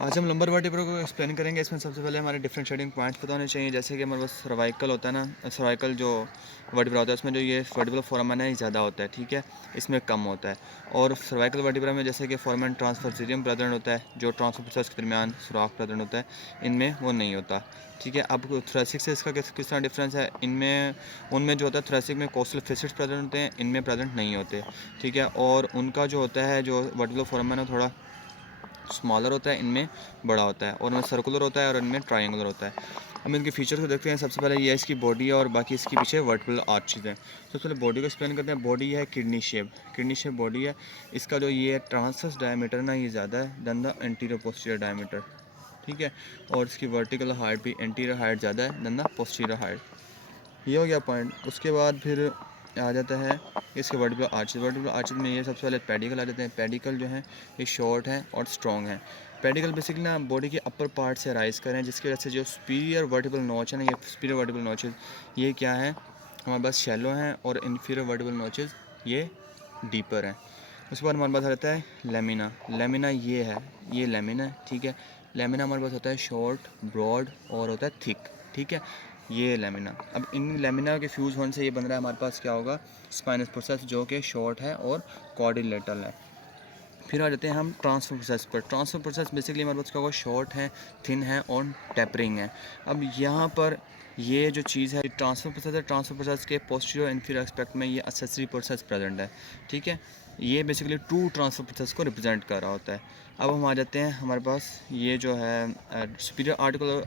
आज हम lumbar vertebra को एक्सप्लेन करेंगे। इसमें सबसे पहले हमारे डिफरेंशिएटिंग पॉइंट्स पता होने चाहिए, जैसे कि हमारे पास सर्वाइकल होता है ना, सर्वाइकल जो वर्टिब्रा होता है उसमें जो ये वर्टिब्रल फोरामेन है ये ज़्यादा होता है, ठीक है, इसमें कम होता है। और सर्वाइकल वर्टिब्रा में जैसे कि फोरामेन ट्रांसवर्सिरियम प्रेजेंट होता है, जो ट्रांसफर प्रोसेस के दरमियान सुराख प्रेजेंट होता है, इनमें वो नहीं होता, ठीक है। अब थोरेसिक से इसका किस तरह डिफरेंस है, इनमें उनमें जो होता है थोरेसिक में कोस्टल फेसिट्स प्रेजेंट होते हैं, इनमें प्रेजेंट नहीं होते, ठीक है। और उनका जो होता है जो वर्टिब्रल फोरामेन है थोड़ा स्मॉलर होता है, इनमें बड़ा होता है, और इनमें सर्कुलर होता है और इनमें ट्रायंगुलर होता है। हम इनके फीचर्स को देखते हैं। सबसे पहले ये इसकी बॉडी है और बाकी इसके पीछे वर्टिब्रल आर्चेज हैं। सबसे पहले बॉडी को एक्सप्लेन करते हैं। बॉडी है किडनी शेप बॉडी है। इसका जो ये ट्रांसवर्स डायमीटर ना ये ज़्यादा है than the anterior posterior diameter, ठीक है। और इसकी वर्टिकल हाइट भी एंटीरियर हाइट ज़्यादा है देन द पोस्टीरियर हाइट। ये हो गया पॉइंट। उसके बाद फिर आ जाता है इसके वर्टिब्रल आर्चेज में ये सबसे पहले पेडिकल आ जाते हैं। पेडिकल जो है ये शॉर्ट हैं और स्ट्रॉन्ग हैं। पेडिकल बेसिकली ना बॉडी के अपर पार्ट से राइज करें, जिसकी वजह से जो सुपीरियर वर्टिब्रल नॉच है ना, ये सुपीरियर वर्टिब्रल नॉचेज ये क्या है हमारे पास शैलो हैं, और इन्फीरियर वर्टिब्रल नॉचेज ये डीपर हैं। उसके बाद हमारे पास आ जाता है लेमिना ये है, ये लेमिना है, ठीक है। लेमिना हमारे पास होता है शॉर्ट, ब्रॉड और होता है थिक, ठीक है, ये लेमिना। अब इन लेमिना के फ्यूज़ होने से ये बन रहा है हमारे पास क्या होगा, स्पाइनस प्रोसेस, जो कि शॉर्ट है और कॉर्डिलेटरल है। फिर आ जाते हैं हम ट्रांसफर प्रोसेस पर। ट्रांसफर प्रोसेस बेसिकली हमारे पास क्या होगा, शॉर्ट है, थिन है और टेपरिंग है। अब यहाँ पर ये जो चीज़ है ट्रांसफर प्रोसेस है, ट्रांसफर प्रोसेस के पोस्टीरियर और इंफीरियर एस्पेक्ट में ये एक्सेसरी प्रोसेस प्रेजेंट है, ठीक है। ये बेसिकली ट्रू ट्रांसफर प्रोसेस को रिप्रेजेंट कर रहा होता है। अब हम आ जाते हैं हमारे पास ये जो है सुपीरियर आर्टिकल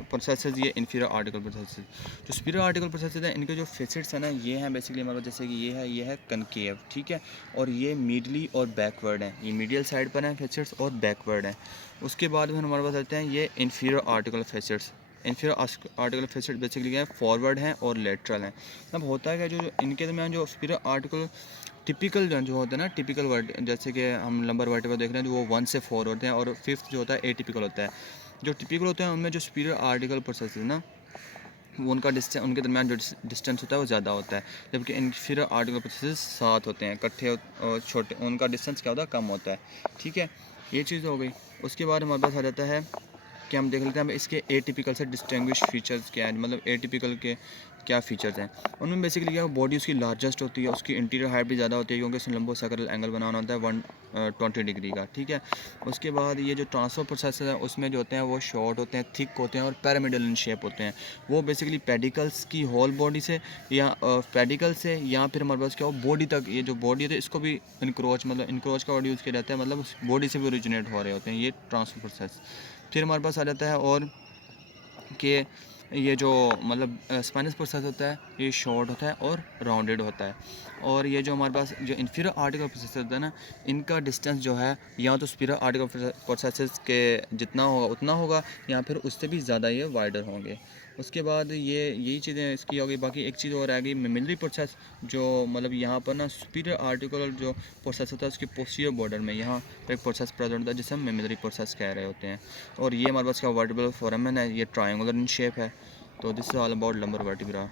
प्रोसेसेस, ये इंफीरियर आर्टिकल प्रोसेसेस। जो सुपीरियर आर्टिकल प्रोसेसेस हैं इनके जो फेसिट्स हैं ना ये हैं बेसिकली हमारे पास, जैसे कि ये है कनकेव, ठीक है, और ये मीडली और बैकवर्ड हैं, ये मीडियल साइड पर हैं फेसिट्स और बैकवर्ड हैं। उसके बाद फिर हमारे पास आते हैं ये inferior article facets. Inferior article face it basically क्या है, फॉरवर्ड हैं और लेटरल हैं। अब होता है क्या, जो इनके दरमियान जो सुपीरियर आर्टिकल टिपिकल जो होता है ना, टिपिकल वर्ड जैसे कि हम लंबर वर्टिब्रा देख रहे हैं जो वो 1 से 4 होते हैं, और फिफ्थ जो होता है एटिपिकल होता है। जो टिपिकल होते हैं उनमें जो सुपीरियर आर्टिकल प्रोसेस है ना, वो उनका डिस्टेंस, उनके दरमियान जो डिस्टेंस होता है वो ज़्यादा होता है, जबकि इन्फीरियर आर्टिकल प्रोसेस साथ होते हैं इकट्ठे और छोटे, उनका डिस्टेंस क्या होता है, कम होता है, ठीक है। ये चीज़ हो गई। उसके बाद हमारे पास आ जाता है कि हम देख लेते हैं इसके एटिपिकल से डिस्टिंग्विश फीचर्स क्या है, मतलब एटिपिकल के क्या फ़ीचर्स हैं। उनमें बेसिकली क्या बॉडी उसकी लार्जेस्ट होती है, उसकी इंटीरियर हाइट भी ज़्यादा होती है क्योंकि उसमें लंबोसाइक्ल एंगल बनाना होता है 120 डिग्री का, ठीक है। उसके बाद ये जो ट्रांसफर प्रोसेस है उसमें जो होते हैं वो शॉर्ट होते हैं, थिक होते हैं और पैरामिडल इन शेप होते हैं। वो बेसिकली पेडिकल्स की होल बॉडी से या पेडिकल से या फिर हमारे पास क्या हो बॉडी तक, ये जो बॉडी होती है इसको भी इनक्रोच, मतलब इनक्रोच का वर्ड यूज़ किया जाता है, मतलब उस बॉडी से भी ओरिजिनेट हो रहे होते हैं ये ट्रांसफर प्रोसेस। फिर हमारे पास आ जाता है और कि ये जो मतलब स्पाइनस प्रोसेस होता है ये शॉर्ट होता है और राउंडेड होता है। और ये जो हमारे पास जो इन्फीरियर आर्टिकल प्रोसेस होता है ना, इनका डिस्टेंस जो है या तो सुपीरियर आर्टिकल प्रोसेस के जितना होगा उतना होगा, या फिर उससे भी ज़्यादा ये वाइडर होंगे। उसके बाद ये यही चीज़ें इसकी हो गई। बाकी एक चीज़ और आ गई मेमिलरी प्रोसेस, जो मतलब यहाँ पर ना सुपीरियर आर्टिकल जो प्रोसेस होता है उसके पोस्टीरियर बॉर्डर में यहाँ पर एक प्रोसेस प्रेजेंट होता है जिसे हम मेमिलरी प्रोसेस कह रहे होते हैं। और ये हमारे पास क्या वर्टिब्रल फोरामेन है, ये ट्रायंगुलर इन शेप है। तो this is all about lumbar vertebra.